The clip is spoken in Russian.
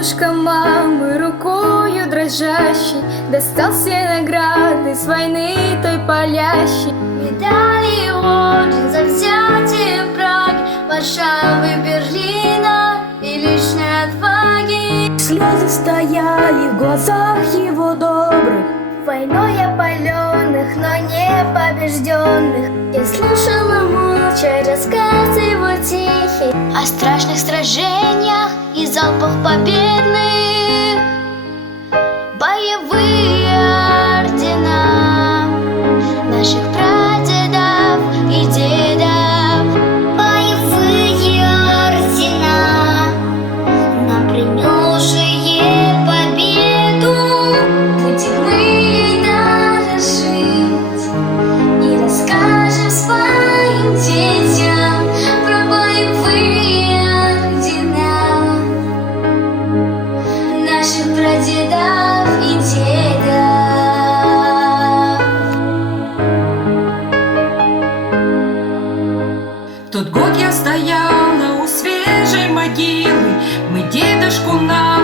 Дедушка мамы рукою дрожащей достал все награды с войны той палящей. Медали и орден за взятие Праги, Варшавы, Берлина и личной отваги. Слезы стояли в глазах его добрых, Войной опаленных, но не побежденных. Я слушала молча рассказ его тихий о страшных сражениях и залпах победных. Боевые ордена наших прадедов и дедов. Боевые ордена нам принесшие победу. Будем мы ей дорожить и расскажем своим детям про боевые ордена наших прадедов и дедов. В тот год я стояла у свежей могилы, мы дедушку на